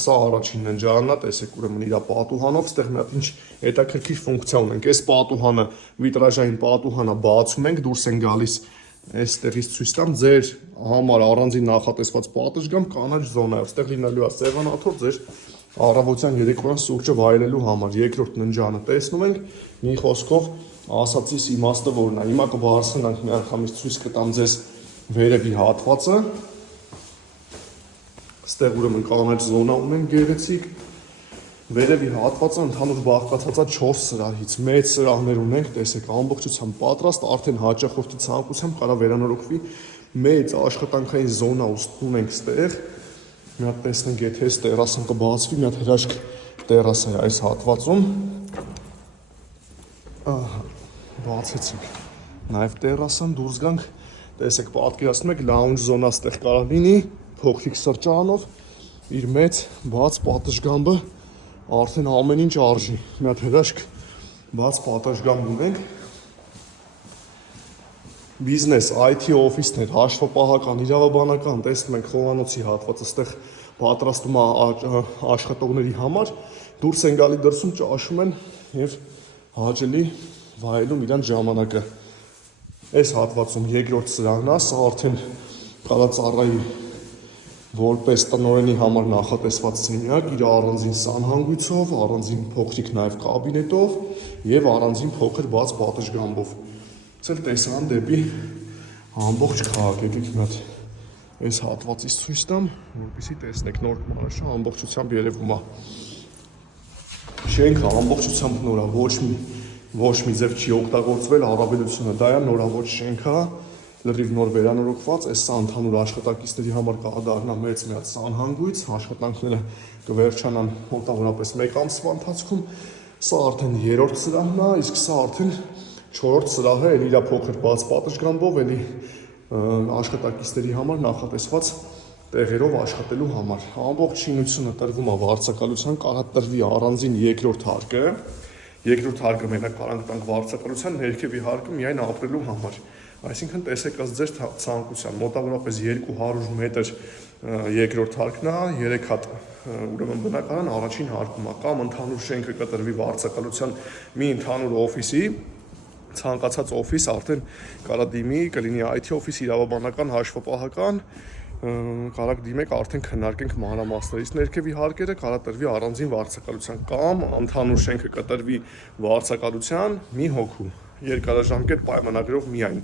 Սա առաջին ննջարանն է, տեսեք ուրեմն իր պատուհանով, այստեղ մի հատ ինչ հետաքրքիր ֆունկցիա ունենք։ Այս պատուհանը, վիտրաժային պատուհանը բացում ենք, դուրս են գալիս այստեղից ցույց տամ ձեր համար առանձին նախատեսված պատշգամբ կանաչ զոնայով։ Այստեղ լինելու է սեղանաթոռ ձեր առավոտյան երեկոյան սուրճը վայելելու համար։ Երկրորդ ննջարանը տեսնում ենք, մի խոսքով ասածիս իմաստը որն է։ Հիմա կբարձրանանք միանգամից ցույց կտամ ձեզ վերևի հատվածը։ Այստեղ ուրեմն կանաչ զոնա ունենք գեղեցիկ։ Վերևի հատվածը ընդհանուր բաղկացած է 4 սրահից։ Մեծ սրահներ ունենք, տեսեք, ամբողջությամբ պատրաստ, արդեն հաճախորդի ցանկությամբ կարա վերանորոգվի մեծ աշխատանքային զոնա ունենք այստեղ։ Մի հատ տեսնենք, եթե այս տերասան կբացվի, մի հատ հրաշք տերաս է այս հատվածում։ Ահա, բացեցինք։ Նաև տերասան դուրս գանք, տեսեք, պատկերացնում եք, լաունջ զոնա այստեղ կարա լինի, փոքրիկ սրճարանով, իր մեծ բաց պատշգամբը արդեն ամեն ինչ արժի։ Մի հատ հրաշք բաց պատշգամբ ունենք։ Բիզնես, IT օֆիսներ, հաշվապահական, իրավաբանական, տեսնում ենք խոհանոցի հատվածը, այստեղ պատրաստում է աշխատողների համար, դուրս են գալի դրսում ճաշում են եւ հաճելի վայելում իրանց ժամանակը։ Այս հատվածում երկրորդ սրահն է, սա արդեն կարա ծառայի որպես տնօրենի համար նախատեսված սենյակ, իր առանձին սանհանգույցով, առանձին փոքրիկ նաև կաբինետով եւ առանձին փոքր բաց պատշգամբով։ Ցել տեսան դեպի ամբողջ քաղաք, եկեք մի հատ այս հատվածից ցույց տամ, որպեսզի տեսնեք նոր մանրաշը ամբողջությամբ երևում է։ Շենքը ամբողջությամբ նոր է, ոչ մի ձև չի օգտագործվել, առավելությունը դա է, նորավոր շենք է, լրիվ նոր վերանորոգված, այս սա ընդհանուր աշխատակիցների համար կհադառնա մեծ մի հատ սանհանգույց, աշխատանքները կվերջանան մոտավորապես 1 ամսվա ընթացքում։ Սա արդեն 3-րդ սրահն է, իսկ սա արդեն 4-րդ սրահը, էլ իր փոքր բաց պատշգամբով, էլի աշխատակիցների համար նախատեսված տեղերով աշխատելու համար։ Ամբողջ շինությունը տրվում է վարձակալության, կարա տրվի առանձին երկրորդ հարկը։ Երկրորդ հարկը մենակ կարանք տանք վարձակալության, ներքևի հարկը միայն ապրելու համար։ Այսինքն տեսեք ըստ ձեր ցանկության, մոտավորապես 200 մետր երկրորդ հարկն է, 3 հատ ուրեմն բնակարան առաջին հարկում է, կամ ընդհանուր շենքը կտրվի վարձակալության մի ընդհանուր օֆիսի, ցանկացած օֆիս արդեն կարա դիմի, կլինի IT օֆիս, իրավաբանական, հաշվապահական, կարաք դիմեք, արդեն քննարկենք մանրամասներից, ներքևի հարկերը կարա տրվի առանձին վարձակալության, կամ ընդհանուր շենքը կտրվի վարձակալության մի հոգու, երկարաժամկետ պայմանագրով միայն։